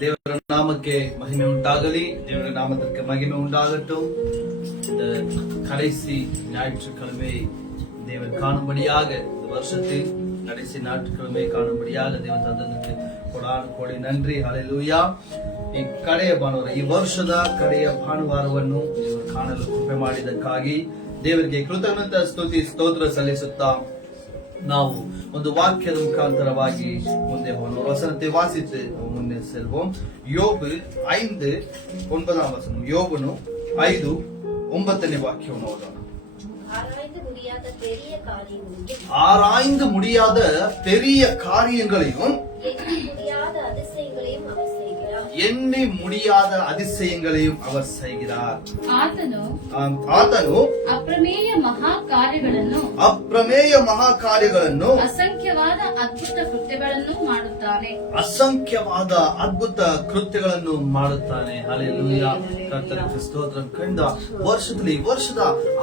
ದೇವರ ನಾಮಕ್ಕೆ ಮಹಿಮೆ ಉಂಟಾಗಲಿ. ದೇವರ நாமத்திற்கு மகிமை உண்டாகட்டும். இந்த கடைசி ஞாயிற்றுக்கிழமை தேவன் காணும்படியாக, இந்த வருஷத்தில் கடைசி ஞாயிற்றுக்கிழமை காணும்படியாக ದೇವರ ತಂದಕ್ಕೆ ಕೋಡಿ ನನ್ರಿ. ಹಲ್ಲೆಲೂಯಾ. ಈ ಕಡೆಯ ಭಾನುವಾರ, ಈ ವರ್ಷದ ಕಡೆಯ ಭಾನುವಾರವನ್ನು ದೇವರು ಕಾಣಲು ಕೃಪೆ ಮಾಡಿದ್ದಕ್ಕಾಗಿ ದೇವರಿಗೆ ಕೃತಜ್ಞತಾ ಸ್ತುತಿ ಸ್ತೋತ್ರ ಸಲ್ಲಿಸುತ್ತಾ ನಾವು ಒಂದು ವಾಕ್ಯದ ಮುಖಾಂತರವಾಗಿ ಮುಂದೆ ಹೋಗೋಣ. ವಸನத்தை வாசித்து முன்னே செல்வோம். யோபு 5:9. யோபுನು 5:9 ವಾಕ್ಯವನ್ನು ಓದೋಣ. ஆராய்ந்து முடியாத பெரிய காரியங்களையும் எண்ணி முடியாத அதிசயங்களையும் அவர் செய்கிறார். ಆತನು ಅಪ್ರಮೇಯ ಮಹಾ ಕಾರ್ಯಗಳನ್ನು ಅಸಂಖ್ಯವಾದ ಅದ್ಭುತ ಕೃತ್ಯಗಳನ್ನು ಮಾಡುತ್ತಾನೆ. ಹಲ್ಲೆಲೂಯಾ. ಕರ್ತನಿಗೆ ಸ್ತೋತ್ರ. ಕಂಡ ವರ್ಷದ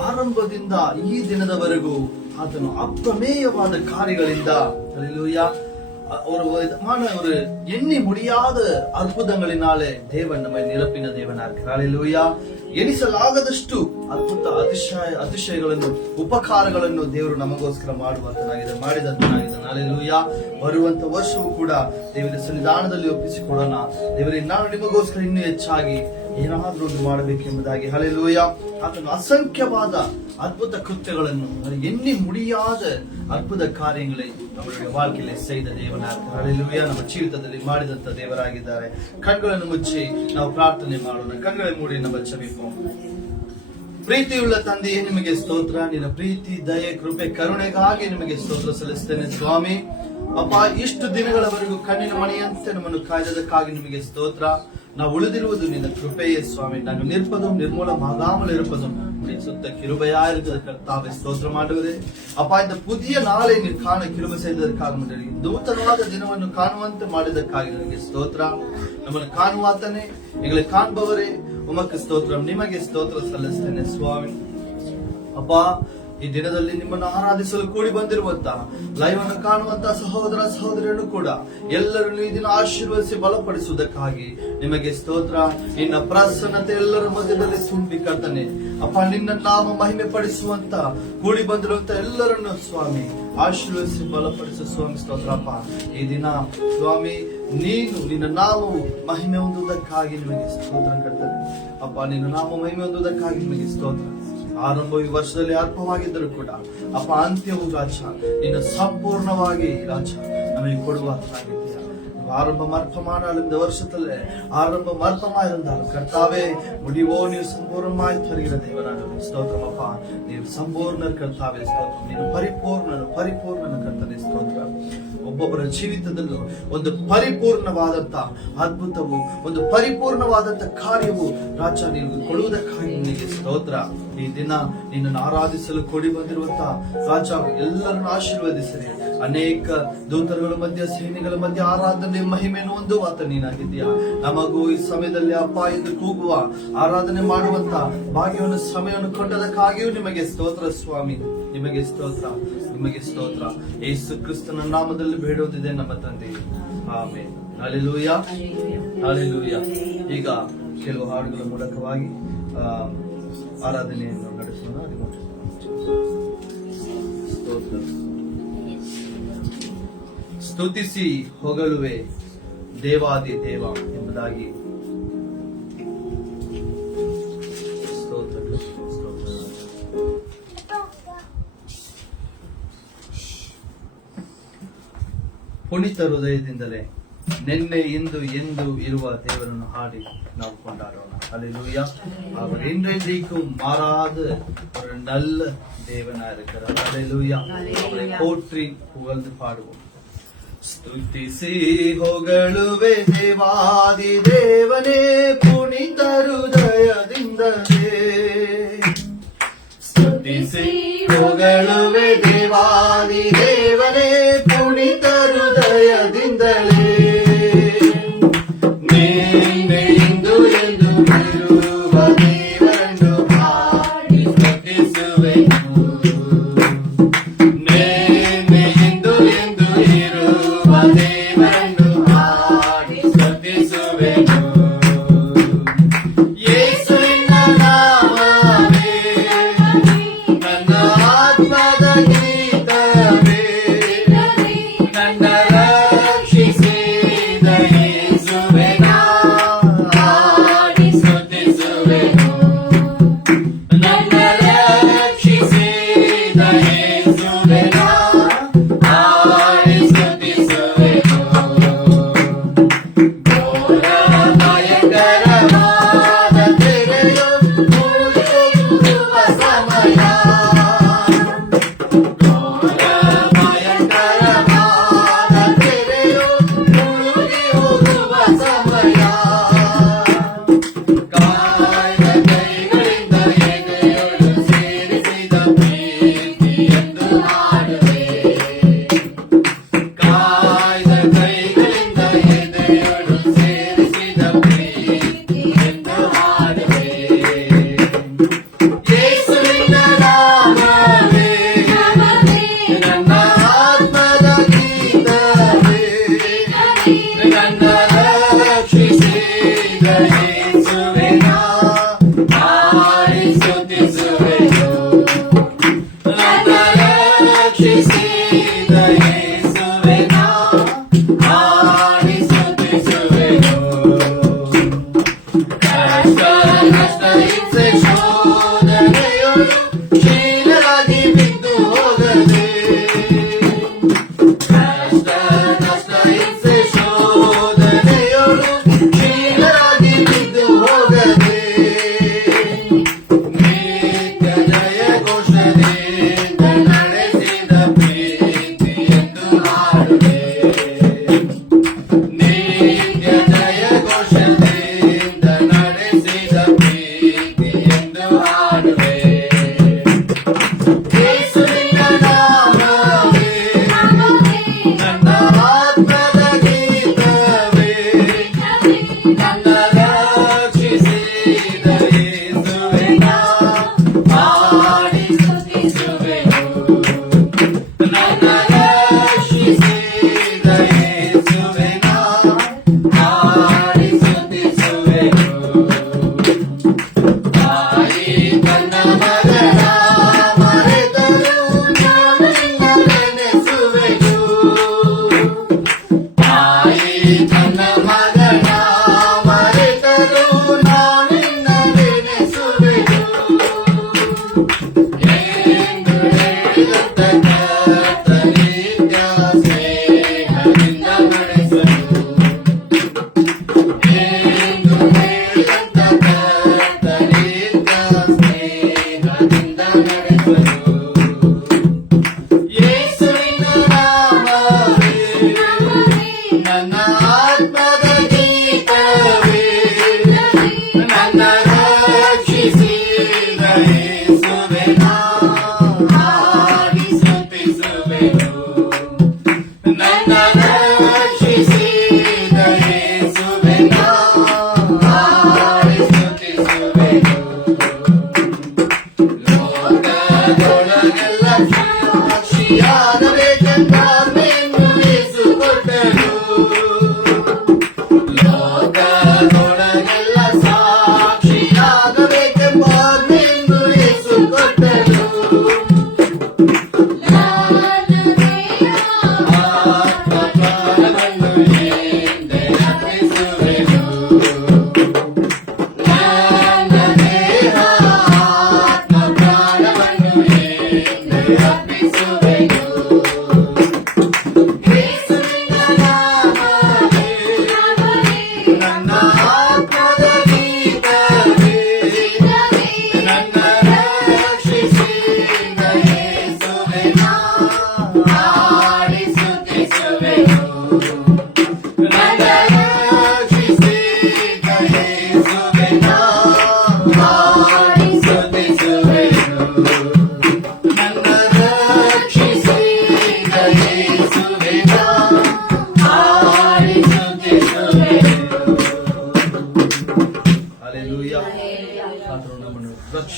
ಆರಂಭದಿಂದ ಈ ದಿನದವರೆಗೂ ಆತನು ಅಪ್ರಮೇಯವಾದ ಕಾರ್ಯಗಳಿಂದ, ಹಲ್ಲೆಲೂಯಾ, ஒரு எண்ணி முடியாத அற்புதங்களினாலே தேவன் நம்மை நிரப்பின தேவனா இருக்கிறார். ஹல்லேலூயா. ಎಣಿಸಲಾಗದಷ್ಟು ಅದ್ಭುತ ಅತಿಶಯಗಳನ್ನು ಉಪಕಾರಗಳನ್ನು ದೇವರು ನಮಗೋಸ್ಕರ ಮಾಡಿದಂತನಾಗಿದ್ದಾನೆ. ಹಲ್ಲೇಲೂಯಾ. ಬರುವಂತ ವರ್ಷವೂ ಕೂಡ ದೇವರ ಸನ್ನಿಧಾನದಲ್ಲಿ ಒಪ್ಪಿಸಿಕೊಡೋಣ. ದೇವರೇ, ನಾನು ನಿಮಗೋಸ್ಕರ ಇನ್ನೂ ಹೆಚ್ಚಾಗಿ ಏನಾದ್ರೂ ಒಂದು ಮಾಡಬೇಕೆಂಬುದಾಗಿ. ಹಲ್ಲೇಲೂಯಾ. ಆತನು ಅಸಂಖ್ಯವಾದ அற்புத கృத்தியಗಳನ್ನು, எண்ணி முடியாத அற்புத காரியங்களை நம்மளுடைய வாழ்க்கையில செய்த தேவனாக, ஹல்லேலூயா, ನಮ್ಮ ಜೀವಿತದಲ್ಲಿ ಮಾಡಿದಂತ ದೇವರಾಗಿದ್ದಾರೆ. ಕಣ್ಣುಗಳನ್ನು ಮುಚ್ಚಿ ನಾವು ಪ್ರಾರ್ಥನೆ ಮಾಡೋಣ. ಕಣ್ಣುಗಳನ್ನು ಮೂಡಿ ನಮ್ಮ ಜಪಿಪೋம். ಪ್ರೀತಿಯುಳ್ಳ ತಂದೆಯೇ, ನಿಮಗೆ ಸ್ತೋತ್ರ. ನಿನ್ನ ಪ್ರೀತಿ, ದಯೆ, ಕೃಪೆ, ಕರುಣೆಗಾಗಿ ನಿಮಗೆ ಸ್ತೋತ್ರ ಸಲ್ಲಿಸ್ತೇನೆ ಸ್ವಾಮಿ. ಅಪ್ಪ, ಇಷ್ಟು ದಿನಗಳವರೆಗೂ ಕಣ್ಣಿನ ಮಣಿಯಂತೆ ನಮ್ಮನ್ನು ಕಾಯ್ದದಕ್ಕಾಗಿ ನಿಮಗೆ ಸ್ತೋತ್ರ. ನಾವು ಉಳಿದಿರುವುದು ನಿನ್ನ ಕೃಪೆಯೇ ಸ್ವಾಮಿ. நாங்கள் நிற்பதும் நிர்மூலமாகாமல் இருப்பதும் சுத்த கிருபையா இருக்கிறது கர்த்தாவே, ஸ்தோத்திரம் ஆண்டவரே. அப்பா, இந்த புதிய நாளை நீர் காண கிருபை செய்ததற்காக ನೂತನವಾದ ದಿನವನ್ನು ಕಾಣುವಂತೆ ಮಾಡಿದಕ್ಕಾಗಿ ನನಗೆ ಸ್ತೋತ್ರ. ನಮ್ಮನ್ನು ಕಾಣುವಾತನೇ, ಎங்களை ಕಾಣುವವರೇ, ಉಮಕ್ಕೆ ಸ್ತೋತ್ರ. ನಿಮಗೆ ಸ್ತೋತ್ರ ಸಲ್ಲಿಸ್ತೇನೆ ಸ್ವಾಮಿ. ಅಪ್ಪ, ಈ ದಿನದಲ್ಲಿ ನಿಮ್ಮನ್ನು ಆರಾಧಿಸಲು ಕೂಡಿ ಬಂದಿರುವಂತಹ ಲೈವ್ ಅನ್ನು ಕಾಣುವಂತಹ ಸಹೋದರ ಸಹೋದರಿಯನ್ನು ಕೂಡ ಎಲ್ಲರನ್ನು ಈ ದಿನ ಆಶೀರ್ವದಿಸಿ ಬಲಪಡಿಸುವುದಕ್ಕಾಗಿ ನಿಮಗೆ ಸ್ತೋತ್ರ. ನಿನ್ನ ಪ್ರಸನ್ನತೆ ಎಲ್ಲರ ಮಧ್ಯದಲ್ಲಿ ತುಂಬಿ ಕರ್ತನೆ. ಅಪ್ಪ, ನಿನ್ನ ನಾಮ ಮಹಿಮೆ ಪಡಿಸುವಂತ ಕೂಡಿ ಬಂದಿರುವಂತ ಎಲ್ಲರನ್ನು ಸ್ವಾಮಿ ಆಶೀರ್ವದಿಸಿ ಬಲಪಡಿಸು ಸ್ವಾಮಿ. ಸ್ತೋತ್ರ. ಅಪ್ಪ, ಈ ದಿನ ಸ್ವಾಮಿ ನೀನು ನಿನ್ನ ನಾಮವು ಮಹಿಮೆ ಹೊಂದುವುದಕ್ಕಾಗಿ ನಿಮಗೆ ಸ್ತೋತ್ರ ಕರ್ತನೆ. ಅಪ್ಪ, ನಿನ್ನ ನಾಮ ಮಹಿಮೆ ಹೊಂದುವುದಕ್ಕಾಗಿ ನಿಮಗೆ ಸ್ತೋತ್ರ. ಆರಂಭ ಈ ವರ್ಷದಲ್ಲಿ ಅಲ್ಪವಾಗಿದ್ದರೂ ಕೂಡ ಅಪ್ಪ, ಅಂತ್ಯವು ರಾಜ ನಿನ್ನ ಸಂಪೂರ್ಣವಾಗಿ ರಾಜ ನಮಗೆ ಕೊಡುವಂತಾಗಿದ್ದೀಯ. ஆரம்பம் அற்பமானாலும் இந்த வருஷத்துல ஆரம்பம் அற்பமா இருந்தாலும் கர்த்தாவே, முடிவோ நீர் சம்பூர்ணமாய் தருகிற தேவனாக ಸ್ತೋತ್ರಂ. ಅಪ್ಪ, ನೀವು ಸಂಪೂರ್ಣ ಕರ್ತಾವೆ ಸ್ತೋತ್ರ. ನೀನು ಪರಿಪೂರ್ಣ ಕರ್ತನೆ ಸ್ತೋತ್ರ. ಒಬ್ಬೊಬ್ಬರ ಜೀವಿತದಲ್ಲೂ ಒಂದು ಪರಿಪೂರ್ಣವಾದಂತ ಅದ್ಭುತವು, ಒಂದು ಪರಿಪೂರ್ಣವಾದಂತ ಕಾರ್ಯವು ರಾಜ ನೀವು ಕೊಡುವುದಕ್ಕಾಗಿ ನಿನಗೆ ಸ್ತೋತ್ರ. ಈ ದಿನ ನಿನ್ನನ್ನು ಆರಾಧಿಸಲು ಕೂಡಿ ಬಂದಿರುವಂತ ರಾಜ ಎಲ್ಲರನ್ನು ಆಶೀರ್ವದಿಸಿರಿ. ಅನೇಕ ದೂತರುಗಳ ಮಧ್ಯ, ಸೇನೆಗಳ ಮಧ್ಯ ಆರಾಧನೆ ಮಹಿಮೆಯನ್ನು ಹೊಂದುವಾತ ನೀನಾಗಿದ್ದೀಯ. ನಮಗೂ ಈ ಸಮಯದಲ್ಲಿ ಅಪ್ಪ ಎಂದು ಕೂಗುವ, ಆರಾಧನೆ ಮಾಡುವಂತ ಭಾಗ್ಯವನ್ನು, ಸಮಯವನ್ನು ಕೊಟ್ಟದಕ್ಕಾಗಿಯೂ ನಿಮಗೆ ಸ್ತೋತ್ರ ಸ್ವಾಮಿ. ನಿಮಗೆ ಸ್ತೋತ್ರ, ನಿಮಗೆ ಸ್ತೋತ್ರ. ಯೇಸು ಕ್ರಿಸ್ತನ ನಾಮದಲ್ಲಿ ಬೇಡುವುದಿದೆ ನಮ್ಮ ತಂದೆ, ಆಮೆನ್. Hallelujah, hallelujah. ಈಗ ಕೆಲವು ಹಾಡುಗಳ ಮೂಲಕವಾಗಿ ಆರಾಧನೆಯನ್ನು ನಡೆಸೋಣ. ಸ್ತೋತ್ರ. ಸ್ತುತಿಸಿ ಹೊಗಳುವೆ ದೇವಾದಿ ದೇವ ಎಂಬುದಾಗಿ. ಪುನೀತ ಹೃದಯದಿಂದಲೇ ನಿನ್ನೆ ಇಂದು ಎಂದು ಇರುವ தேவரನ್ನು ಹಾಡಿ ನಾವು கொண்டாடுறோம். ஹல்லேலூயா. அவர் என்றென்றைக்கும் மாறாத ஒரு நல்ல தேவனா இருக்கிறார். ஹல்லேலூயா. அவரை போற்றி புகழ்ந்து பாடுவோம். ಸ್ತುತಿಸಿ ಹೊಗಳುವೆ ದೇವಾದಿ ದೇವನೇ, ಪುನೀತ ಹೃದಯದಿಂದಲೇ. ಸ್ತುತಿಸಿ ಹೊಗಳುವೆ ದೇವಾದಿ ದೇವನೇ, ಪುನೀತ ಹೃದಯದಿಂದಲೇ. ನಿನ್ನೆ ಇಂದು ಎಂದು ಇರುವ ದೇವರನ್ನು ಹಾಡಿ ಸ್ತುತಿಸುವೆನು. ನಿನ್ನೆ ಇಂದು ಎಂದು ಇರುವ ದೇವರನ್ನು ಹಾಡಿ ಸ್ತುತಿಸುವೆನು. ಯೇಸುವಿನ ನಾಮವೇ ನನ್ನ ಆತ್ಮದ ಗೀತವೇ, ನನ್ನ ರಕ್ಷಿಸಿದ ಯೇಸುವೆ ನಾ ಹಾಡಿ ಸ್ತುತಿಸುವೆನು. ನನ್ನ ರಕ್ಷಿಸಿದ ಯೇಸುವೆ ನಾ ಹಾಡಿ ಸ್ತುತಿಸುವೆನು. ಘೋರ ಭಯಂಕರವಾದ ತೆರೆಯು ಮುಳುಗುವ ಸಮಯ, ಘೋರ ಭಯಂಕರವಾದ ತೆರೆಯು ಮುಳುಗಿ ಹೋಗುವ ಸಮಯ, ಕಾಯ್ದ ಕೈಗಳಿಂದ ಎದೆಯೊಳು ಸೇರಿಸಿದ ಪ್ರೀತಿ ಎಂದು ಹಾಡುವೆ. ಕಾಯ್ದ ಕೈಗಳಿಂದ ಎದೆಯೊಳು ಸೇರಿಸಿದ ಪ್ರೀತಿ ಎಂದು ಹಾಡುವೆ. ಯೇಸುವಿನ ನಾಮವೇ ನನ್ನ ಆತ್ಮದ ಗೀತವೇ, ನನ್ನ ರಕ್ಷಿಸಿದ ಯೇಸುವೆ ನಾ ಹಾಡಿ ಸ್ತುತಿಸುವೆನು. ನನ್ನ ರಕ್ಷಿಸಿದ ಯೇಸುವೆ ನಾ ಹಾಡಿ ಸ್ತುತಿಸುವೆನು. ಕಷ್ಟ ನಷ್ಟ ಹಿಂಸೆ ಶೋಧನೆಯೊಳು ಶೀಲರಾಗಿ ಬಿದ್ದು ಹೋಗದೆ, ಕಷ್ಟ ನಷ್ಟ ಹಿಂಸೆ ಶೋಧನೆಯೊಳು ಶೀಲರಾಗಿ ಬಿದ್ದು ಹೋಗದೆ, ನಿತ್ಯ ಜಯ ಘೋಷದಿಂದ ನಡೆಸಿದ ಪ್ರೀತಿ ಎಂದು ಹಾಡುವೆ. ನಿತ್ಯ ಜಯ ಘೋಷದಿಂದ ನಡೆಸಿದ ಪ್ರೀತಿ ಎಂದು ಹಾಡುವೆ. ಯೇಸುವಿನ ನಾಮವೇ ನನ್ನ ಆತ್ಮದ ಗೀತವೇ, ನನ್ನ ರಕ್ಷಿಸಿದ ಯೇಸುವೆ ನಾ ಹಾಡಿ ಸ್ತುತಿಸುವೆನು. ನನ್ನ ರಕ್ಷಿಸಿದ ಯೇಸುವೆ ನಾ ಹಾಡಿ ಸ್ತುತಿಸುವೆನು. ತಾಯಿ ತನ್ನ ಮಗನ ಮರೆತರೂ ನಾನು ನೆನೆಸುವೆನು. ತಾಯಿ ತನ್ನ ಮಗನ ಮರೆತರೂ ನಾನು ನೆನೆಸುವೆನು. ಎಂದು ಹೇಳಿದಂತ ಕರ್ತನಿತ್ಯ ಸ್ನೇಹದಿಂದ ನಡೆಸಲು, ಎಂದು ಹೇಳಿದಂತ ಕರ್ತನಿತ್ಯ ಸ್ನೇಹದಿಂದ ನಡೆಸಲು. ಯೇಸುವಿನ ನಾಮವೇ ನನ್ನ ಆತ್ಮದ ಗೀತವೇ, ನನ್ನ ರಕ್ಷಿಸಿದ ಯೇಸುವೆ ನಾ ಹಾಡಿ ಸ್ತುತಿಸುವೆನು. ನನ್ನ ರಕ್ಷಿಸಿದ ಯೇಸುವೆ ನಾ ಹಾಡಿ ಸ್ತುತಿಸುವೆನು. ಲೋಕದೊಳಗೆಲ್ಲ ಸಾಕ್ಷಿಯಾಗಬೇಕೆಂದಾಜ್ಞೆಯನ್ನು ಯೇಸು ಕೊಟ್ಟನು.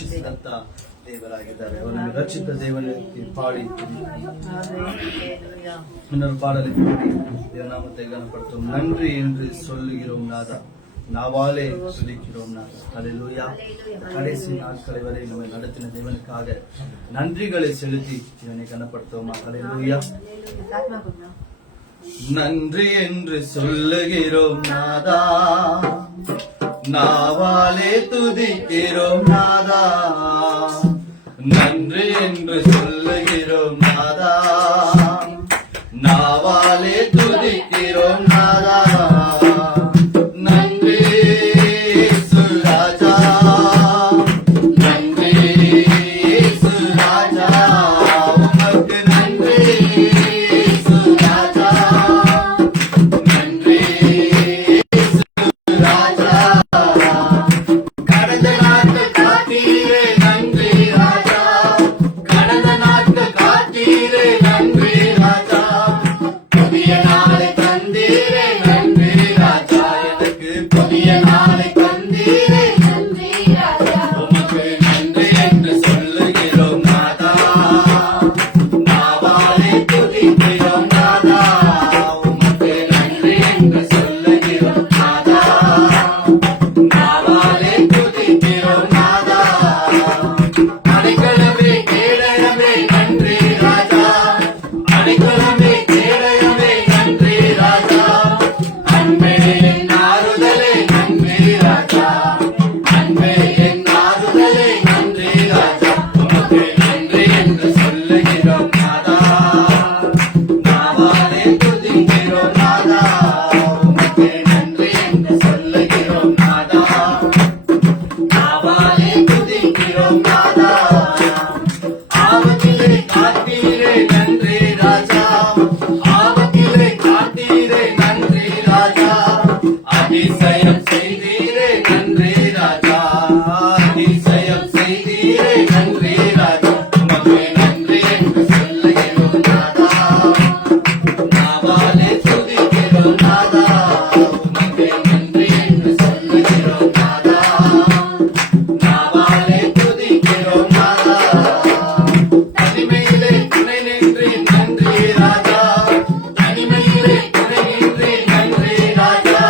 ರಕ್ಷಿಸಿದಂತ ದೇವರಾಗಿದ್ದಾರೆ. ಅವರನ್ನು ರಕ್ಷಿತ ದೇವರಿಗೆ ಪಾಡಿ இன்னொரு பாடலை பாடி தேவநாமத்தை கனப்படுத்தும். நன்றி என்று சொல்லுகிறோம் நாதா, நாவாலே துதிக்கிறோம் நாதா. ஹல்லேலூயா. கடைசி நாட்களை வரை நம்மை நடத்தின தேவனுக்காக நன்றிகளை செலுத்தி இவனை கனப்படுத்துவோமா? ஹல்லேலூயா. நன்றி என்று சொல்லுகிறோம் நாதா, நாவாலே துதிக்கிறோம் நாதா. நன்றி என்று சொல்லுகிறோம் நாதா, நாவாலே துதிக்கிறோம் நாதா. நன்றி சுராஜா, நன்றி சுராஜா, உமக்கு நன்றி சுராஜா, நன்றி சுராஜா. கடந்த நாட்கள் காத்தீரே நன்றி ராஜா, கடந்த நாட்கள் காத்தீரே நன்றி ராஜா. புதிய நாளை தந்தீரே நன்றி ராஜா, எனக்கு புதிய நாளை தந்தீரே நன்றி ராஜா. உமக்கு நன்றி என்று சொல்லுகிறோம் நாதா, நாவாலே துதிக்கிறோம் நாதா. உமக்கு நன்றி என்று சொல்லுகிறோம் நாதா, நாவாலே துதிக்கிறோம் நாதா. அடைக்கலமே கேடயமே நன்றி ராஜா, அடைக்கலமே கேடயமே நன்றி ராஜா. அன்பே என் ஆறுதலே நன்றி ராஜா, அன்பே என் ஆறுதலே நன்றி ராஜா. உமக்கு நன்றி என்று சொல்லுகிறோம் நாதா, நாவாலே துதிக்கிறோம் நாதா. உமக்கு நன்றி என்று சொல்லுகிறோம் நாதா, நாவாலே துதிக்கிறோம் நாதா. ஆபத்திலே காத்தீரே நன்றி ராஜா, ஆபத்திலே காத்தீரே நன்றி ராஜா. அதிசயம் செய்தீரே நன்றி ராஜா, அதிசயம் செய்தீரே நன்றி ராஜா. உமக்கு நன்றி என்று சொல்லுகிறோம் நாதா, நாவாலே துதிக்கிறோம் நாதா. உமக்கு நன்றி என்று சொல்லுகிறோம் நாதா, நாவாலே துதிக்கிறோம் நாதா. தனிமையிலே துணை நின்றி நன்றி ராஜா, தனிமையிலே துணை நின்றி நன்றி ராஜா.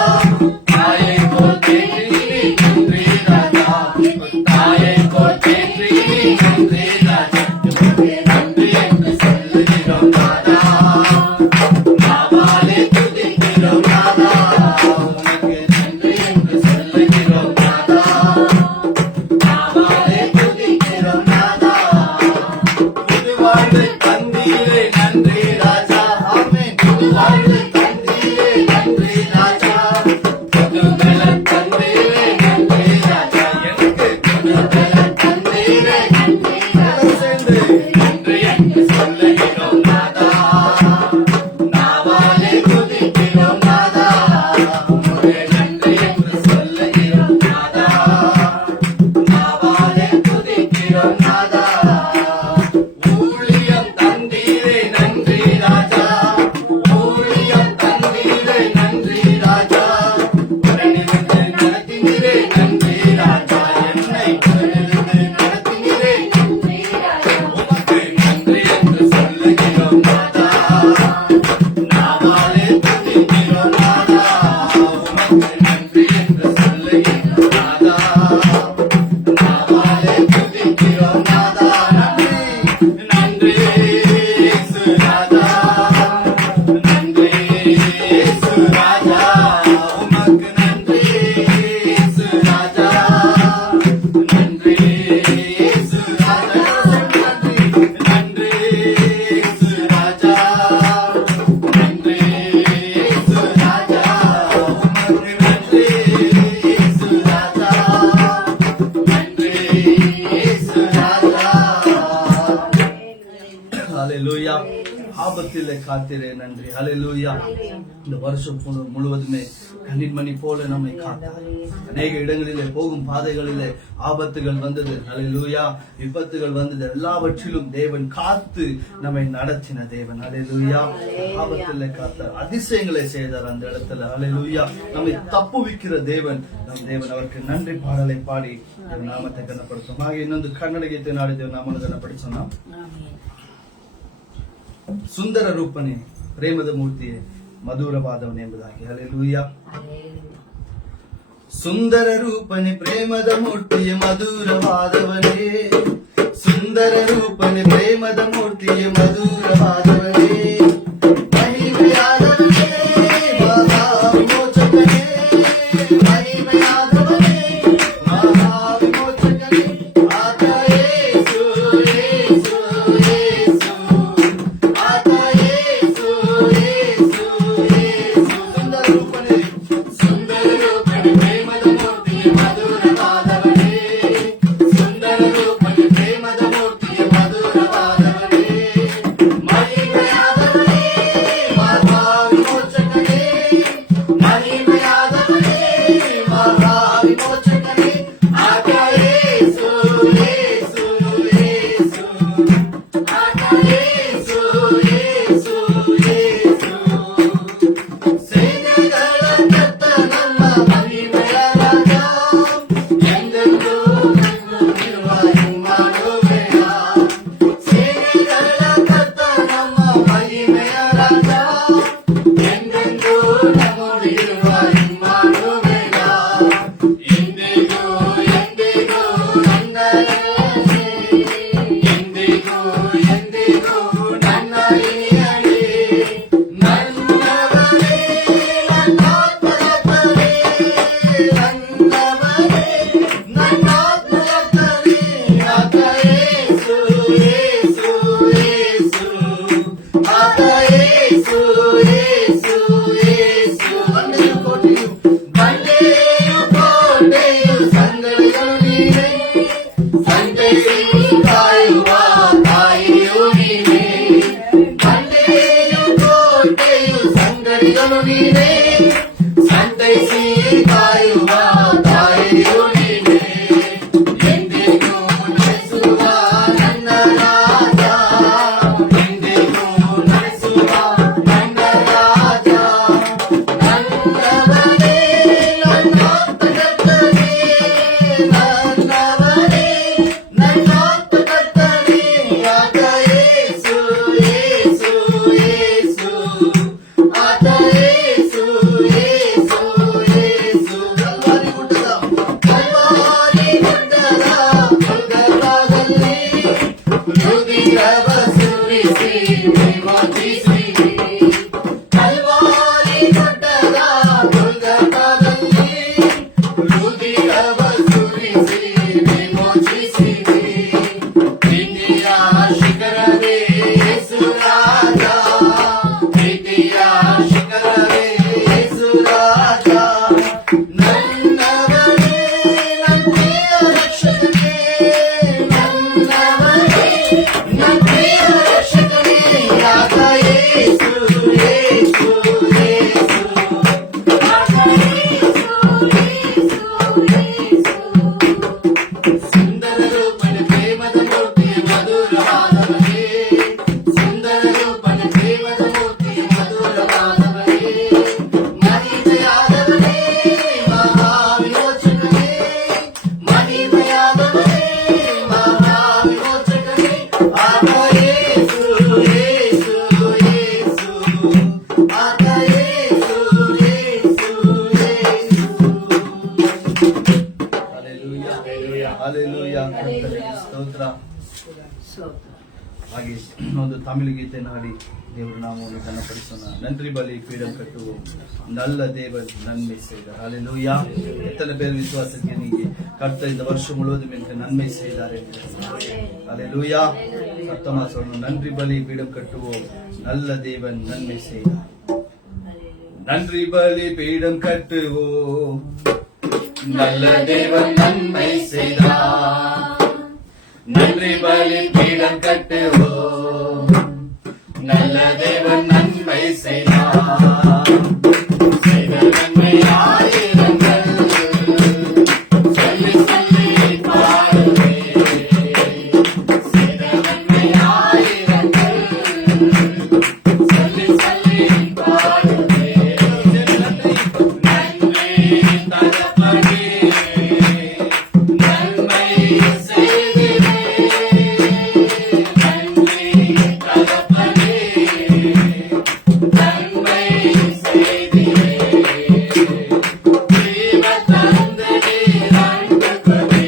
இடங்களிலே காத்தீரே நன்றி. ஹல்லேலூயா. இந்த வருஷம் முழுவதுமே கண்ணின் மணி போல நம்மை காத்தார். அநேக இடங்களிலே போகும் பாதைகளிலே ஆபத்துகள் வந்தது, ஹல்லேலூயா, விபத்துகள் வந்தது, எல்லாவற்றிலும் தேவன் காத்து நம்மை நடத்தின தேவன். ஹல்லேலூயா. ஆபத்திலே காத்தார், அதிசயங்களை செய்தார் அந்த இடத்துல. ஹல்லேலூயா. நம்மை தப்புவிக்கிற தேவன் நம் தேவன். அவருக்கு நன்றி பாடலை பாடி ನಾಮತೆ ಕನ್ನಪಡಿಸೋಣ. ಹಾಗೆ ಇನ್ನೊಂದು ಕನ್ನಡ ಗೀತೆ ನಾಡಿದ್ದೇವೆ, ನಾಮನ ಕನ್ನಪಡಿಸೋಣ. ಸುಂದರ ರೂಪನೆ ಪ್ರೇಮದ ಮೂರ್ತಿಯೇ ಮಧುರವಾದವನೇ ಎಂಬುದಾಗಿ. ಹಲ್ಲೆಲೂಯಾ. ಸುಂದರ ರೂಪನೆ ಪ್ರೇಮದ ಮೂರ್ತಿಯೇ ಮಧುರವಾದವನೇ, ಸುಂದರ ರೂಪನೆ ಪ್ರೇಮದ ಮೂರ್ತಿಯೇ ಮಧುರವಾದವನೇ, ಮಹಿಮೆಯಾದವನೇ ಮಹಾ ವಿಮೋಚಕನೇ, ಮಹಿಮೆಯಾದವನೇ ಮಹಾ ವಿಮೋಚಕನೇ, ಆತ ಯೇಸು ಯೇಸು ಯೇಸು, ಆತ ಯೇಸು ಯೇಸು ಯೇಸು. ಸುಂದರ ರೂಪನೆ, ಸುಂದರ ರೂಪನೆ ಪ್ರೇಮದ ಮೂರ್ತಿಯೇ ಮಧುರವಾದವನೇ, ಸುಂದರ ರೂಪನೆ ಪ್ರೇಮದ ಮೂರ್ತಿಯೇ ಮಧುರವಾದವನೇ, ಮಹಿಮೆಯಾದವನೇ ಮಹಾ ವಿಮೋಚಕನೇ, ಮಹಿಮೆಯಾದವನೇ ಮಹಾ ವಿಮೋಚಕನೇ, ಆತ ಯೇಸು ಯೇಸು ಯೇಸು, ಆತ ಯೇಸು ಯೇಸು ಯೇಸು. ಸೇನೆಗಳ ಕರ್ತನ ಮಹಿಮೆಯ ರಾಜ, ಎಂದೆಂದೂ ನಗುತ್ತಿರುವ ಇಮ್ಮಾನುವೇಲ. ಸೇನೆಗಳ ಕರ್ತನ ಮಹಿಮೆಯ ರಾಜ, ಎಂದೆಂದೂ ನಮ್ಮೊಳಗಿರುವ ಇಮ್ಮಾನುವೇಲ. ಎಂದಿಗೂ ಎಂದಿಗೂ ನನ್ನ ಎಂದಿಗೂ ಎಂದಿಗೂ ನನ್ನ ಹಿರಿಯರೇ, ನನ್ನವರೇ ನನ್ನಾತ್ಮರಕ್ಷಕರೇ, ನನ್ನವರೇ ನನ್ನಾತ್ಮರಕ್ಷಕರೇ, ಆತ ಯೇಸು ಯೇಸು ಯೇಸು, ಆತ ಯೇಸು ಯೇಸು ಯೇಸು. ಬಂಡೆಯು ಕೋಟೆಯು, ಬಂಡೆಯು ಕೋಟೆಯು ಸಂಗಡಿಗಳು ನೀನೇ, ಸಂತೈಸಿ ಕಾಯುವ ತಾಯಿಯು ನೀನೇ, ಬಂಡೆಯು ಕೋಟೆಯು ಸಂಗಡಿಗಳು ನೀನೇ, ಸಂತೈಸಿ ಕಾಯುವ ತಾಯಿಯು ನೀನೇ. ಎಂದಿಗೂ ನಡೆಸುವ ನನ್ನ ರಾಜ, ಎಂದಿಗೂ ನಡೆಸುವ ನನ್ನ ರಾಜ, ನನ್ನವರೇ ನನ್ನಾತ್ಮಕರ್ತನೇ, ನನ್ನವರೇ ನನ್ನಾತ್ಮಕರ್ತನೇ, ಆತ ಯೇಸು ಯೇಸು ಯೇಸು, ಆತ ಯೇಸು ಯೇಸು ಯೇಸು. ಕಲ್ವಾರಿ ಗುಡ್ಡದ ಗೊಲ್ಗೊಥಾದಲ್ಲಿ ಹೃದಯವ ಸುರಿಸಿ ವಿಮೋಚಿಸಿರಿ. ಕಲ್ವಾರಿ ಗುಡ್ಡದ ಗೊಲ್ಗೊಥಾದಲ್ಲಿ ಹೃದಯವ ಸುರಿಸಿ ವಿಮೋಚಿಸಿರಿ. ಪ್ರೀತಿಯ ಶಿಖರವೇ ಯೇಸು ರಾಜ, ಪ್ರೀತಿಯ ಶಿಖರವೇ ಯೇಸು ರಾಜ, ನನ್ನವರೇ ನನ್ನ ಪ್ರಿಯ ರಕ್ಷಕನೇ, ನನ್ನವರೇ ನನ್ನ ಪ್ರಿಯ ರಕ್ಷಕನೇ, ಆತ ಯೇಸು ಯೇಸು ಯೇಸು, ಆತ ಯೇಸು ಯೇಸು ಯೇಸು. ಸುಂದರ ರೂಪನೆ ಪ್ರೇಮದ ಮೂರ್ತಿಯೇ ಮಧುರವಾದವನೇ, ಸುಂದರ ರೂಪನೆ ಪ್ರೇಮದ ಮೂರ್ತಿಯೇ ಮಧುರವಾದವನೇ, ಮಹಿಮೆಯಾದವನೇ ಮಹಾ ವಿಮೋಚಕನೇ, ಮಹಿಮೆಯಾದವನೇ ಮಹಾ ವಿಮೋಚಕನೇ, ಆತ ಯೇಸು ಯೇಸು ಯೇಸು, ಆತ ಯೇಸು ಯೇಸು ಯೇಸು. Hallelujah hallelujah. ಕರ್ತನಿಗೆ ಸ್ತೋತ್ರ. ಹಾಗೆ ಒಂದು ತಮಿಳು ಗೀತೆ ಹಾಡಿ ದೇವರ ನಾಮವನ್ನು ಕನ್ನಪಡಿಸೋಣ. நன்றி பலி பீடம் கட்டுவோம், நல்ல தேவன் நன்மை செய்தார். ஹல்லேலூயா. எத்தனை பேர் விசுவாசிக்க நீங்க கர்த்தர் இந்த வருஷம் முழுவதும் எனக்கு நன்மை செய்தார் என்று. ஹல்லேலூயா. சத்தமா சொல்லணும். நன்றி பலி பீடம் கட்டுவோம், நல்ல தேவன் நன்மை செய்தார். நன்றி பலி பீடம் கட்டுவோம், நல்ல தேவன் நன்மை செய்தார். நன்றி பலி பீடம் கட்டுவோம், நல்ல தேவன் நன்மை செய்தார். செய்த நன்மை ஆயிரங்கள் சொல்லி சொல்லி பாடுவே. செய்த நன்மை ஆயிரங்கள் சொல்லி சொல்லி பாடுவே. நன்றி தகப்பனே, நன்மை செய்திரே. நன்றி தகப்பனே, நன்மை செய்திரே. ஜீவ தந்தனீர் அன்பு கொடே,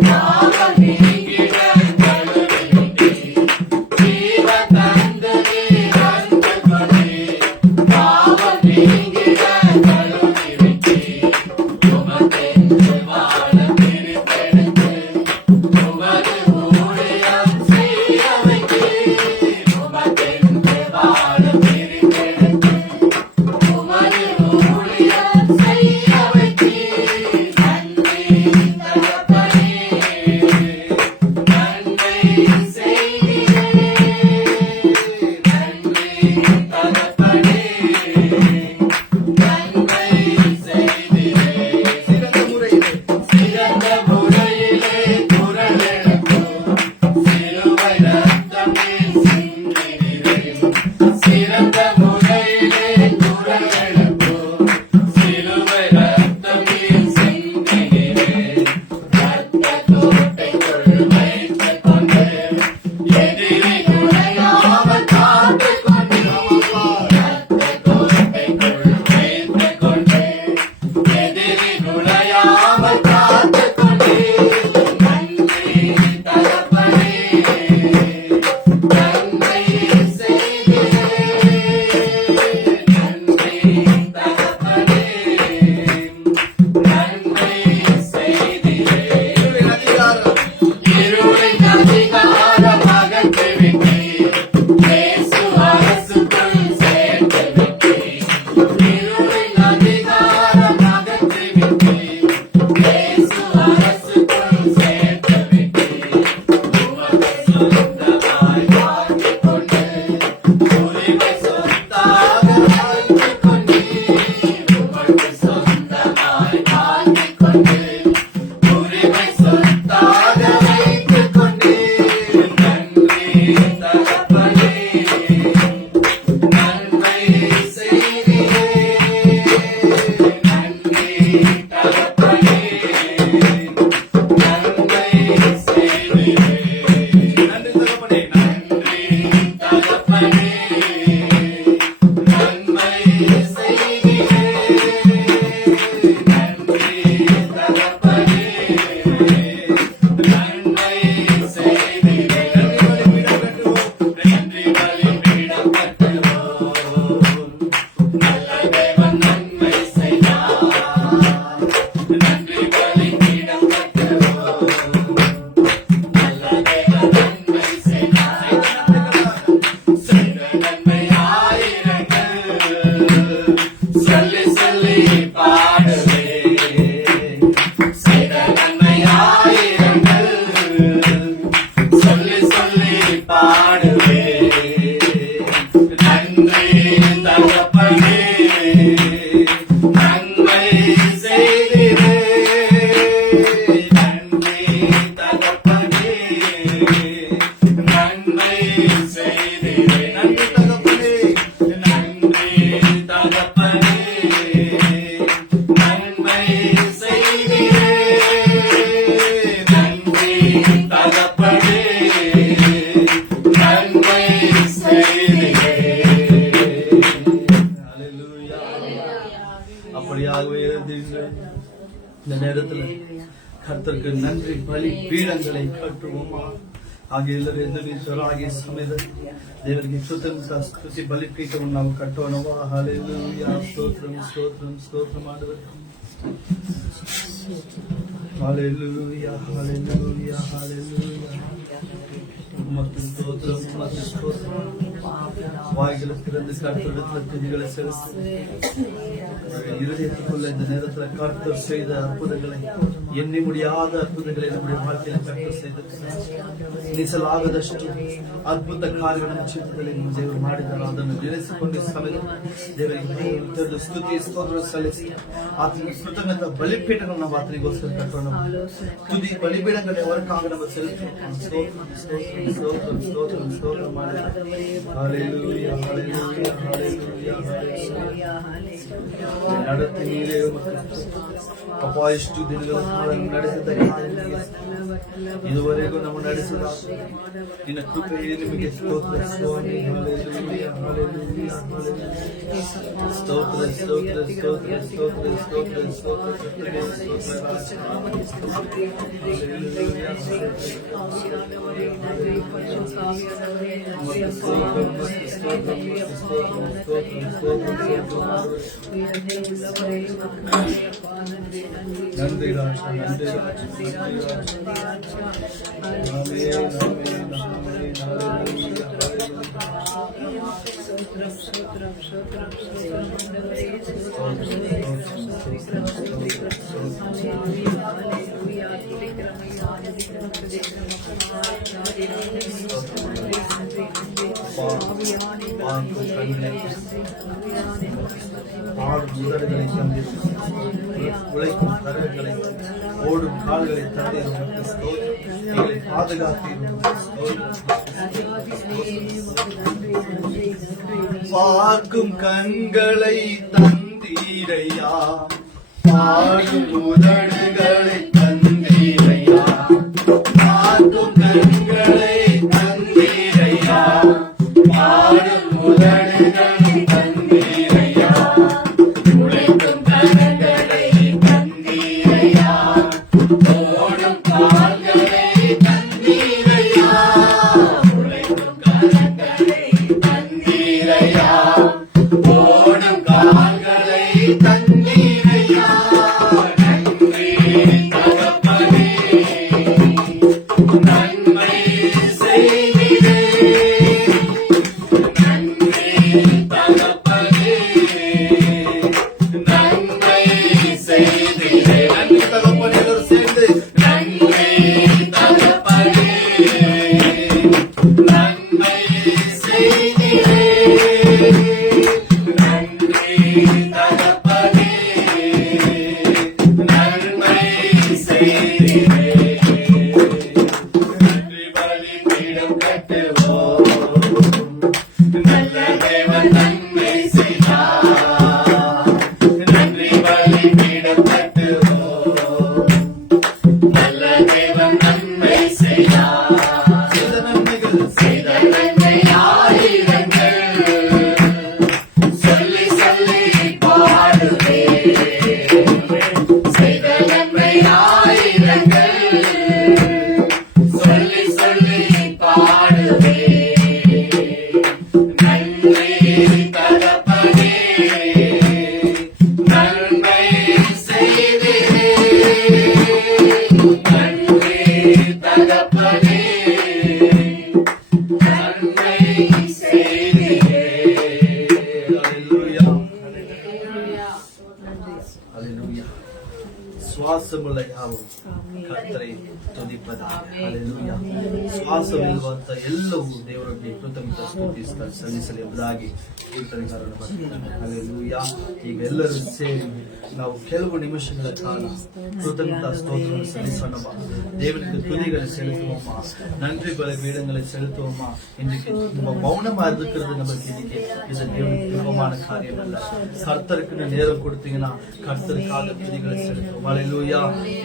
பாவம் நீங்கிட கழுவிட்டீர். ஜீவ தந்தனீர் அன்பு கொடே, பாவம் நீங்கிட கழுவிட்டீர். உமக்கென்று வாழ பிரித்தெடுத்து உமது ஊழியம் செய்ய வைத்தீர். உமக்கென்று வாழ பிரித்தெடுத்து உமது ஊழியம் செய்ய வைத்தீர். நன்றி தகப்பனே, நன்மை செய்திரே. நன்றி தகப்பனே, நன்மை செய்திரே. சிறந்த முறையிலே குரல் எழுப்பு, சிலுவை ரத்தமே சிந்தினீரே. சிறந்த முறையிலே குரல் எழுப்பு, சிலுவை ரத்தமே சிந்தினீரே. ரத்த கோட்டைக்குள் வைத்துக் கொண்டு எதிரி நுழையாமல் காத்துக் கொண்டீர். ரத்த கோட்டைக்குள் வைத்துக் கொண்டு எதிரி நுழையாமல் காத்துக் கொண்டீர். நன்றி தகப்பனே, நன்மை செய்திரே. நன்றி தகப்பனே, நன்மை செய்திரே. இருளின் அதிகாரம் அகற்றிவிட்டீர். இயேசு அரசுக்குள் சேர்த்து விட்டீர். இருளின் அதிகாரம் அகற்றிவிட்டீர். இயேசு அரசுக்குள் சேர்த்து விட்டீர். உமது சொந்தமாய் மாற்றிக் கொண்டு உரிமை சொத்தாக வைத்துக் கொண்டீர். உமது சொந்தமாய் மாற்றிக் கொண்டு உரிமை சொத்தாக வைத்துக் கொண்டீர். நன்றி தகப்பனே, நன்மை செய்திரே. நன்றி தகப்பனே, நன்மை செய்திரே. நன்றி தகப்பனே, நன்மை செய்திரே. நன்றி தகப்பனே, நன்மை செய்திரே. நன்றி பலிபீடம் கட்டுவோம். நல்ல தேவன் நன்மை செய்தார். நன்றி பலிபீடம் கட்டுவோம். நல்ல தேவன் நன்மை செய்தார். செய்த நன்மை ஆயிரங்கள் சொல்லி சொல்லி பாடுவே. செய்த நன்மை ஆயிரங்கள் சொல்லி சொல்லி பாடுவே. நன்றி தகப்பனே, நன்மை செய்திரே. நன்றி தகப்பனே, நன்மை செய்திரே. நன்றி தகப்பனே, நன்றி தகப்பனே, நன்மை செய்திரே. நன்றி தகப்பனே, நன்மை செய்திரே. ஹalleluya. அப்படியாகவே எழுதுங்கள். இந்த நேரத்துல கர்த்தருக்கு நன்றி பலி பீடங்களை கட்டுவோமா? ಹಾಗೆ ಎಲ್ಲರೂ ಎದುರಿಸುವರಾಗಿ ಸಮಯದ ದೇವರಿಗೆ ಸ್ತುತಿ ಬಲಿಪೀಠವನ್ನು ನಾವು ಕಟ್ಟೋಣವ. ಹಲ್ಲೆಲೂಯಾ. ಸ್ತೋತ್ರಂ ಸ್ತೋತ್ರಂ ಸ್ತೋತ್ರ ಮಾಡುವುದು. Hallelujah hallelujah hallelujah. உமக்கு ஸ்தோத்திரம், உமக்கு ஸ்தோத்திரம். வாய்களை திறந்து கர்த்தரிடத்துல துதிகளை செலுத்தி இருதயத்துக்குள்ள இந்த நேரத்துல கர்த்தர் செய்த அற்புதங்களை, எண்ணி முடியாத அற்புதங்களை நம்முடைய வாழ்க்கையில கர்த்தர் செய்திருக்கிறார். ನಿಸಲಾಗದಷ್ಟು ಅದ್ಭುತ ಕಾರ್ಯಗಳನ್ನು ಚಿತ್ರದಲ್ಲಿ ನಿಮ್ಮ ದೇವರು ಮಾಡಿದ್ದಾರೆ. ಅದನ್ನು ನೆನೆಸಿಕೊಂಡು ಸಮಯ ದೇವರಿಗೆ ಸ್ತುತಿ ಸ್ತೋತ್ರ ಸಲ್ಲಿಸಿ ಆತನ ಕೃತಜ್ಞತಾ ಬಲಿಪೀಠಗಳನ್ನು ನಾವು ಆತನಿಗೋಸ್ಕರ ಕಟ್ಟೋಣ. ತುದಿ ಬಲಿಪೀಠಗಳೇ ಹೊರಕಾಗ ನಮ್ಮ ಸಲ್ಲಿಸಿ ಸ್ತೋತ್ರ ಮಾಡಿ ಹಲ್ಲೆಲೂಯಾ ಹಲ್ಲೆಲೂಯಾ ಹಲ್ಲೆಲೂಯಾ ಹಲ್ಲೆಲೂಯಾ. ನಡತೆ ನೀರೇ ಅಪ್ಪ, ಇಷ್ಟು ದಿನಗಳ ಕಾಲ ನಡೆಸಿದ ಇದುವರೆಗೂ ನಮ್ಮ ನಡೆಸಿದ ನಿನ್ನ ಕೃಪೆಯೇ ನಿಮಗೆ ಸ್ತೋತ್ರ ಸ್ವಾಮಿ. Hallelujah hallelujah hallelujah. ಸ್ತೋತ್ರ ಸ್ತೋತ್ರ ಸ್ತೋತ್ರ ಸ್ತೋತ್ರ ಸ್ತೋತ್ರ ಸ್ತೋತ್ರ ಕರ್ತನೇ ಸ್ತೋತ್ರ ರಾಜ. ಹಲ್ಲೆಲೂಯಾ நன்றி ராஜா, நன்றி உதடுகளை தந்தீர், உழைக்கும் கரங்களை, ஓடும் கால்களை தந்தீர். எங்களை பாதுகாத்தீர். பார்க்கும் கண்களை தந்தீரையா, பாடும் உதடுகளை தந்தீரையா, பார்க்கும் கண்களை தந்தீரையா, பாடும் உதடுகளை தந்தீரையா, உழைக்கும் கரங்களை தந்தீரையா, ஓடும் கால்களை தந்தீரையா, உழைக்கும் கரங்களை தந்தீரையா, ஓடும் கால்களை தந்தீரையா. நன்றி தகப்பனே, நன்மை செய்தீரே. நன்றி தகப்பனே, நன்மை செய்தீரே. நன்றி தகப்பனே, எல்லாரும் சேர்ந்து நன்றி தகப்பனே, நன்மை செய்தீரே. நன்றி தகப்பனே, நன்மை செய்தீரே. நன்றி பலிபீடம் கட்டுவோம், நல்ல தேவன் நன்மை செய்தார். நன்றி பலிபீடம் கட்டுவோம், நல்ல தேவன் நன்மை செய்தார். செய்த நன்மைகள், செய்த நன்மை ஆயிரங்கள், சொல்லி சொல்லி பாடுவே. செய்த நன்மை ஆயிரங்கள், சொல்லி சொல்லி பாடுவே. நன்றி தகப்பனே, நன்மை செய்தீரே. நன்றி தகப்பனே, நன்மை செய்தீரே. ஹல்லேலூயா ஹல்லேலூயா. சுவாಸமுಳ್ಳ ಯಾவும் ಕರ್ತரை ತುದಿಪದಾಗ. ಹಲ್ಲೆಲೂಯಾ. ಶ್ವಾಸವಿರುವಂತ ಎಲ್ಲವೂ ದೇವರಿಗೆ ಕೃತಜ್ಞತಾ ಸ್ತುತಿ ಸಲ್ಲಿಸಲಿ ಎಂಬುದಾಗಿ ಕೀರ್ತನೆಗಾರರು ಬರ್ತಾರೆ. ಹಲ್ಲೆಲೂಯಾ. ಈಗ ಎಲ್ಲರೂ ಸೇರಿ ನಾವು ಕೆಲವು ನಿಮಿಷಗಳ ಕಾಲ ಕೃತಜ್ಞತಾ ಸ್ತೋತ್ರವನ್ನು ಸಲ್ಲಿಸೋಣಮ್ಮ. தேவனுக்கு துதிகளை செலுத்துவோமா, நன்றி பலிபீடங்களை செலுத்துவோமா. இன்றைக்கு நம்ம மௌனமா இருக்கிறது நமக்கு இன்னைக்கு இது தேவனுக்கு விருப்பமான காரியம் அல்ல. கர்த்தருக்கு நேரம் கொடுத்தீங்கன்னா கர்த்தருக்காக துதிகளை செலுத்துவோம். ஹல்லேலூயா.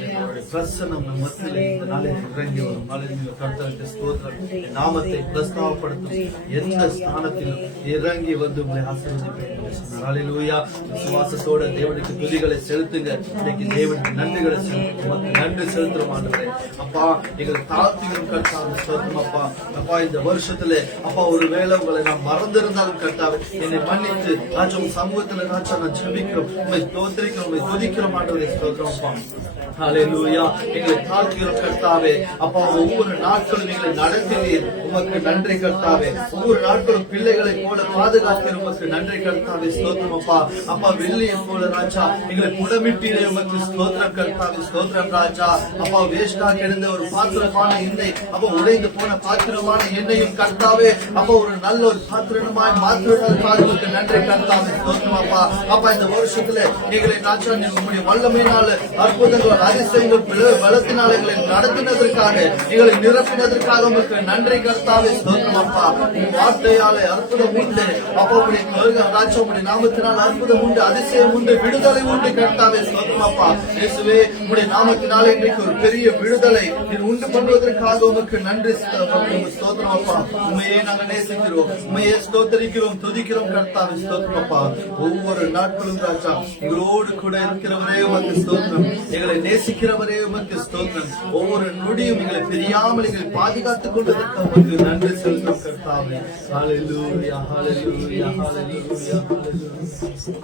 என்னுடைய பிரசன்னம் நம்ம மத்தியிலே இந்த நாளில் இறங்கி வரும். ஹல்லேலூயா. கர்த்தருக்கு ஸ்தோத்திரம். நாமத்தை பிரஸ்தாபப்படுத்தும் எந்த ஸ்தானத்திலும் இறங்கி வந்து உங்களை ஆசீர்வதிப்பேன் என்று சொன்னார். ஹல்லேலூயா. விசுவாசத்தோட தேவனுக்கு துதிகளை செலுத்துங்க. இன்னைக்கு தேவனுக்கு நன்றிகளை செலுத்தும். நன்றி செலுத்துறோம் ஆண்டவரே. அப்பா, எங்களை தாழ்த்துகிறோம் கர்த்தாவே. ஸ்தோத்திரம் அப்பா. அப்பா, இந்த வருஷத்துல அப்பா ஒருவேளை உங்களை நான் மறந்திருந்தாலும் கர்த்தாவே என்னை மன்னித்து ராஜா உங்க சமூகத்துல ராஜா நான் ஜெபிக்கிறோம். உண்மை தோத்திரிக்கிறோம், உண்மை துதிக்கிறோம் ஆண்டவரே. ஸ்தோத்திரம் அப்பா. அப்பா. ஹalleluya. எங்களை தாழ்த்துகிறோம் கர்த்தாவே. அப்பா, ஒவ்வொரு நாட்களும் எங்களை நடத்தினீர், உமக்கு நன்றி கர்த்தாவே. ஒவ்வொரு நாட்களும் பிள்ளைகளை போல பாதுகாக்கிற உமக்கு நன்றி கர்த்தாவே. ஸ்தோத்திரம் அப்பா. அப்பா, வெள்ளியை போல ராஜா எங்களை புடமிட்டீரே, உமக்கு ஸ்தோத்திரம் கர்த்தாவே. ஸ்தோத்திரம் ராஜா. அப்பா, வேஸ்டா கிடந்த ஒரு பாத்திரமான எண்ணெய், அப்பா உடைந்து போன பாத்திரமான எண்ணெயும் கர்த்தாவே, அப்பா ஒரு நல்ல ஒரு பாத்திரமாய் மாற்றுவதற்காக உமக்கு நன்றி கர்த்தாவே. ஸ்தோத்திரம் அப்பா. அப்பா, இந்த வருஷத்துல எங்களை ராஜா உங்களுடைய வல்லமையினால அற்புதங்கள் அதிசயங்கள் பலத்தினால் எங்களை நடத்தினதற்காக, எங்களை நிரப்பினதற்காக உமக்கு நன்றி கர்த்தாவே. ஸ்தோத்திரம் அப்பா. உன் வார்த்தையாலே அற்புதம் உண்டு அப்பா. உடைய ராஜா உடைய நாமத்தினால் அற்புதம் உண்டு, அதிசயம் உண்டு, விடுதலை உண்டு கர்த்தாவே. ஸ்தோத்திரம் அப்பா. இயேசுவே, உடைய நாமத்தினாலே இன்றைக்கு ஒரு பெரிய விடுதலை உண்டு பண்ணுவதற்காக உமக்கு நன்றி ஸ்தோத்திரம் அப்பா. உண்மையே நாங்கள் நேசிக்கிறோம், உண்மையே ஸ்தோத்தரிக்கிறோம், துதிக்கிறோம் கர்த்தாவே. ஸ்தோத்திரம் அப்பா. ஒவ்வொரு நாட்களும் ராஜா எங்களோடு கூட இருக்கிறவரே உமக்கு ஸ்தோத்திரம், எங்களை நேசிக்கிறவரே உமக்கு ஸ்தோத்திரம். ஒவ்வொரு நொடியும் எங்களை தெரியாமல் எங்களை பாதுகாத்துக் கொண்டதற்கு உமக்கு நன்றி செலுத்தும் கர்த்தாவே. ஹalleluya, ஹalleluya, ஹalleluya, ஹalleluya.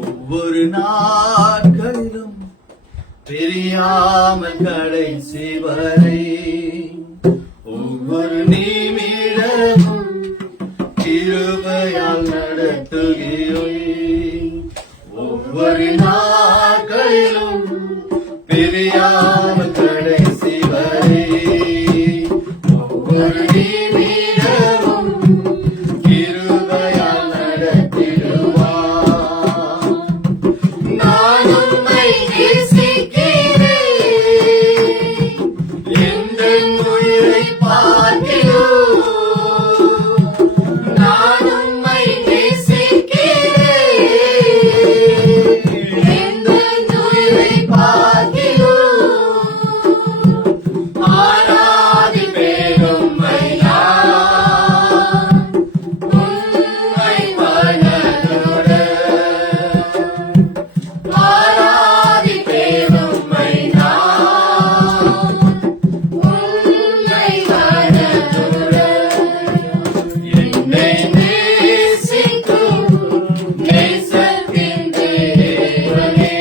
ஒவ்வொரு நாட்களிலும் பிரியாமல் கடைசி வரை, ஒவ்வொரு நிமிடமும் கிருபையால் நடத்துகிறோம். ஒவ்வொரு நாட்களிலும் பிரியாமல் கடைசி வரை, ஒவ்வொரு நிமிடமும் கிருபையால் நடத்திடுவார். நான் உம்மை நேசிக்கிறேன், எந்த உயிரை பார்க்கிறோம். நான் உம்மை நேசிக்கிறேன், எந்த உயிரை பார்க்கிறோம். ஆராதிப்பேன் உம்மை நான், உம்மை மனதுடன். ஆராதிப்பேன் உம்மை நான், உம்மை மனதுடன். என்னை நேசிக்கும் நேசத்தின் தேவனே,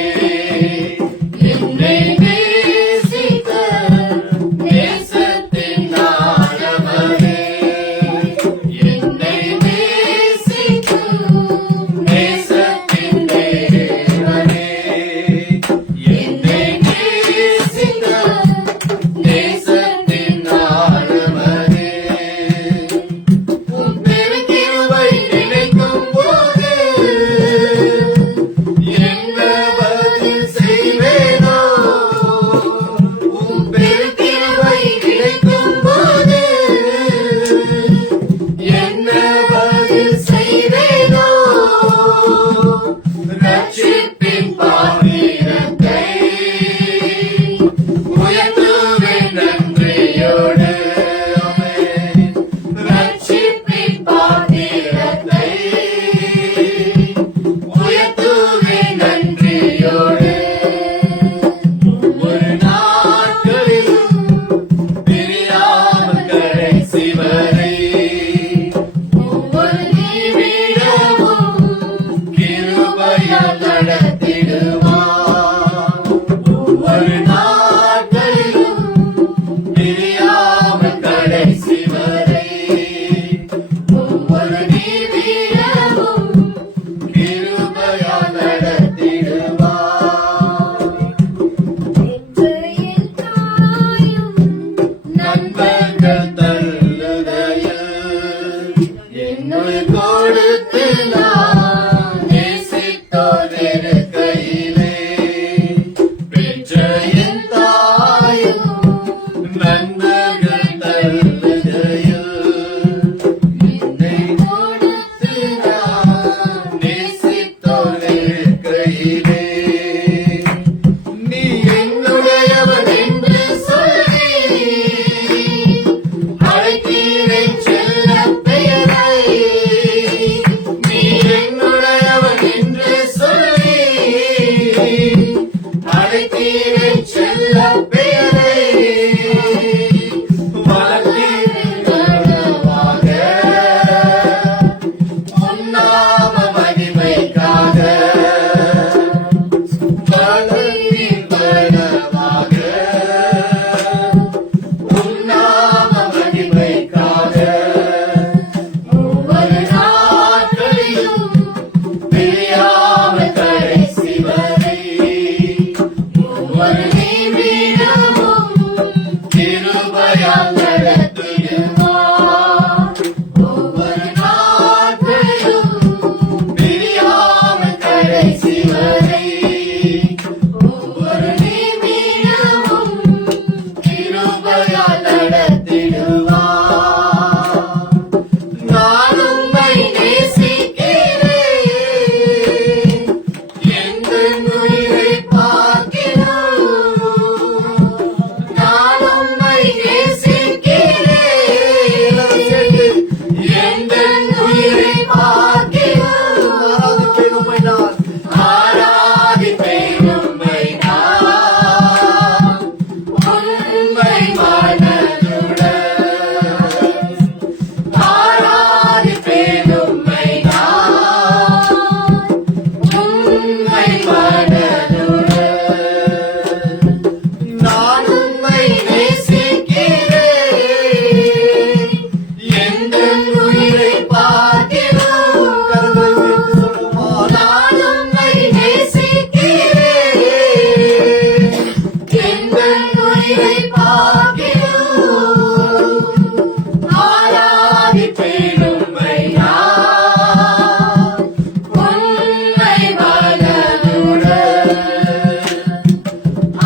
என்னை நேசிக்க நேசத்தின் ஆண்டவரே, என்னை நேசிக்கும் நேசத்தின் தேவனே, என்னை நேசிக்க நேசத்தின் ஆண்டவரே. உம் பெருகிருபை நினைக்கும் போது என்ன பதில் செய்வேனோ. உம் பெருகிருபை நினைக்கும் போது என்ன பதில் செய்வேனோ. ரட்சிப்பின் பாத்திரத்தை உயர்த்துவேன் நன்றியோடு. ஆமென். ரட்சிப்பின் பாத்திரத்தை உயர்த்துவேன் நன்றியோடு. ஒவ்வொரு நாட்களிலும் பிரியாமல் கடைசி வரை, ஒவ்வொரு நிமிடமும் கிருபையால் நடத்திடுவார். ஒவ்வொரு நாட்களிலும் பிரியாமல் கடைசி வரை, ஒவ்வொரு நிமிடமும் கிருபையால் நடத்திடுவார். வெற்றியின் தாயும் நண்பர்கள் தள்ளுகையில் என்னுள் கொடுத்து நான் நேசித்தோர் இருக்கையிலே, பெற்ற என் தாயும் நண்பர்கள் தள்ளுகையில் என்னை கொடுத்து நான் நேசித்தோர் இருக்கையிலே, நீ என்னுடையவன் என்று சொல்லி அழைத்தீரேன் செல்லப் பெயரை. நீ என்னுடையவன் என்று சொல்லி அழைத்தீரேன் செல்லப் பெயரை. வளர்த்தீர் கனவாக உம் நாம மகிமைக்காக. வளர்த்தீர் ஆராதிப்பேன் உம்மையா உண்மை மனதுடன்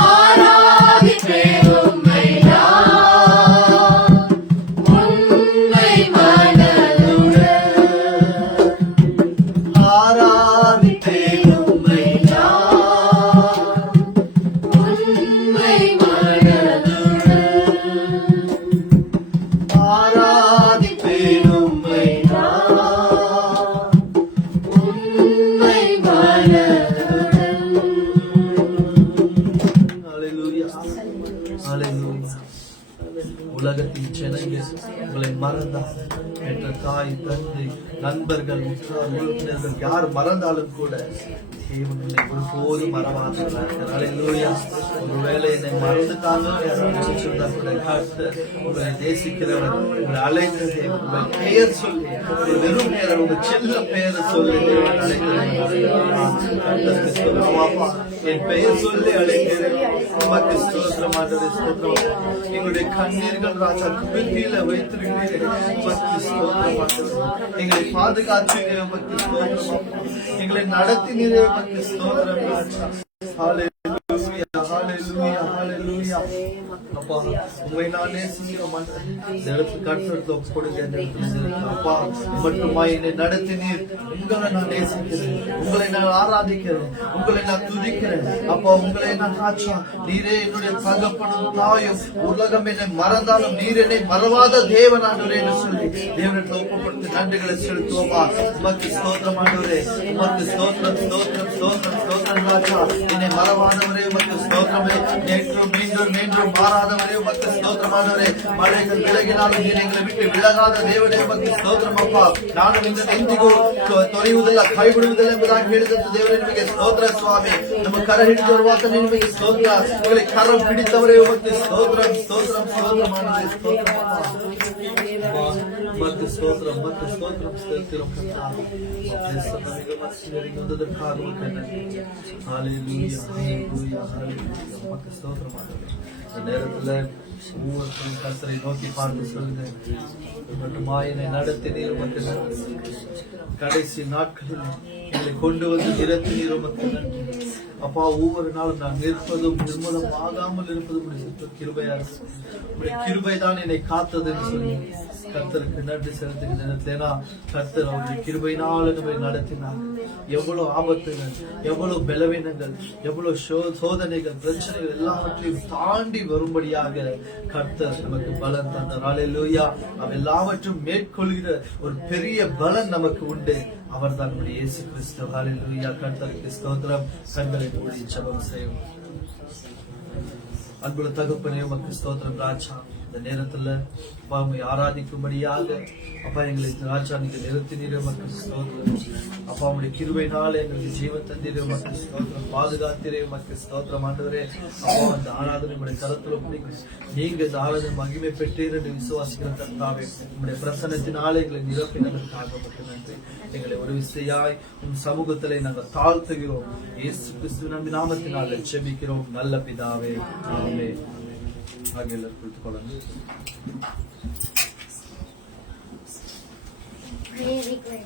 ஆராதிப்பேன் உம்மையா உண்மை மனதுடன் ஆராதிப்பேன் உம்மையா உண்மை மனதுடன் ஆராதிப்பேன் உம்மையா உண்மை மனதுடன் ஹalleluya ஹalleluya உலகத்தின் ஜனங்கள் உங்களை மறந்தால் என்ற தாய் தந்தை நண்பர்கள் உற்றார் உறவினர்கள் யார் மறந்தாலும் கூட தேவன் உன்னை ஒருபோதும் மறவாதீர்கள். ஹalleluya ஒருவேளை என்னை மறந்துட்டாங்க யாராவது நினைச்சிருந்தா கூட கர்த்தர் உங்களை நேசிக்கிறவர், உங்களை அழைக்கிற தேவன், உங்கள் பெயர் சொல்லி ஒரு வெறும் பெயர் உங்க செல்ல பெயரை சொல்லி தேவன் அழைக்கிறவர். கர்த்தருக்கு ஸ்தோத்திரம். அப்பா, என் பெயர் சொல்லி அழைக்கிறேன். உமக்கு ஸ்தோத்திரம் ஆண்டவரே, ஸ்தோத்திரம். எங்களுடைய கண்ணீர்கள் ராஜா குவியல வைத்திருக்கிறீர்கள். உமக்கு ஸ்தோத்திரம் ஆண்டவரே. எங்களை பாதுகாத்தீர்கள். உமக்கு ஸ்தோத்திரம். எங்களை நடத்தினீரே. உமக்கு ஸ்தோத்திரம் ராஜா. ஹalleluya ஹalleluya ஹalleluya. அப்பா, உம்மை நான் நேசிக்கிறோம் ஆண்டவரே. இந்த இடத்துக்கு கர்த்தருக்கு ஒப்புக் கொடுங்க. இந்த இடத்துல அப்பா, மட்டுமாய் என்னை நடத்தினீர். உங்களை நான் நேசிக்கிறேன், உங்களை நான் ஆராதிக்கிறேன், உங்களை நான் துதிக்கிறேன். அப்பா, உங்களை நான் ராஜா, நீரே என்னுடைய தகப்பனும் தாயும், உலகம் என்னை மறந்தாலும் நீர் என்னை மறவாத தேவன் ஆண்டவரே என்று சொல்லி தேவனிடத்தில் ஒப்புக்கொடுத்து நன்றிகளை செலுத்துவோமா. உமக்கு ஸ்தோத்திரம் ஆண்டவரே, உமக்கு ஸ்தோத்திரம் ஸ்தோத்திரம் ஸ்தோத்திரம் ஸ்தோத்திரம் ராஜா. என்னை மறவாதவரே உமக்கு ஸ்தோத்திரமே. நேற்றும் மீண்டும் மீண்டும் மாறாதவரே உமக்கு ஸ்தோத்திரமானவரே. மழைகள் விலகினாலும் நீர் எங்களை விட்டு விலகாத தேவனே உமக்கு ஸ்தோத்திரம் அப்பா. நானும் இந்த நெஞ்சிகோ தொலைவுதல்ல கைவிடுவதில்லை என்பதாக எழுதுகிற தேவனே உமக்கு ஸ்தோத்திர சுவாமி. நம்ம கரை ಹಿಡಿದು வருவாக்க ನಿಮಗೆ ಸ್ತೋತ್ರ. உங்களை கரம் பிடித்தவரே உமக்கு ஸ்தோத்திரம் ஸ்தோத்திரம் ஸ்தோத்திரமானவரே ஸ்தோத்திரம் அப்பா. உமக்கு ஸ்தோத்திரம் உமக்கு ஸ்தோத்திரம் ஸ்தோத்திரம் கர்த்தாவே. உம்முடைய சன்னதியில் மத்தியில் வந்ததற்காக உமக்கு நன்றி. ஹalleluya ஹalleluya ஹalleluya. உமக்கு ஸ்தோத்திரம் ஆண்டவரே. இந்த நேரத்துல ஒவ்வொருத்தரும் கர்த்தரை நோக்கி பார்த்து சொல்லுங்க. மட்டுமா என்னை நடத்தினீர் உமக்கு நன்றி. கடைசி நாட்களில் எங்களை கொண்டு வந்து நிறுத்தினீர் உமக்கு நன்றி. அப்பா, ஒவ்வொரு நாளும் நான் நிற்பதும் நிர்மூலம் ஆகாமல் இருப்பதும் கிருபையா இருக்கு. கிருபைதான் என்னை காத்தது என்று சொல்லி கர்த்தருக்கு நன்றி செலுத்துகிறேன். கர்த்தர் அவருடைய கிருபையினால நம்மை நடத்தினார். எவ்வளவு ஆபத்துகள், எவ்வளவு பலவீனங்கள், எவ்வளவு சோதனைகள், பிரச்சனைகள் எல்லாவற்றையும் தாண்டி வரும்படியாக கர்த்தர் நமக்கு பலன் தந்தார். ஹalleluya. அவ எல்லாவற்றும் மேற்கொள்கிற ஒரு பெரிய பலன் நமக்கு உண்டு. அவர் தான் நம்முடைய இயேசு கிறிஸ்து. ஹalleluya. கர்த்தருக்கு ஸ்தோத்திரம். கண்களை மூடி ஜெபம் செய்வோம். அன்புள்ள தகப்பனே உமக்கு ஸ்தோத்திரம் ராஜா. இந்த நேரத்துல உம்மை ஆராதிக்கும்படியாக அப்பா எங்களை ராஜா நீங்க நிறுத்தினீரே உமக்கு ஸ்தோத்திரம். அப்பா, உங்களுடைய கிருபையினால எங்களுக்கு ஜீவன் தந்தீரே உமக்கு ஸ்தோத்திரம். பாதுகாத்தீரே உமக்கு ஸ்தோத்திரம் ஆண்டவரே. அப்பா, அந்த ஆராதனை உங்களுடைய கரத்துல பிடிக்கும். நீங்க இந்த ஆராதனை மகிமை பெற்றீர் என்று விசுவாசிக்கிற கர்த்தாவே, உங்களுடைய பிரசன்னத்தினாலே எங்களை நிரப்பினதற்காக உமக்கு நன்றி. எங்களை ஒரு விசையாய் உன் சமூகத்திலே நாங்கள் தாழ்த்துகிறோம். இயேசு கிறிஸ்துவின் நாமத்தினாலே ஜெபிக்கிறோம் நல்ல பிதாவே. ஆமென். ஆகிய எல்லாரும் குறித்துக்கொள்ளுங்கள். Very good.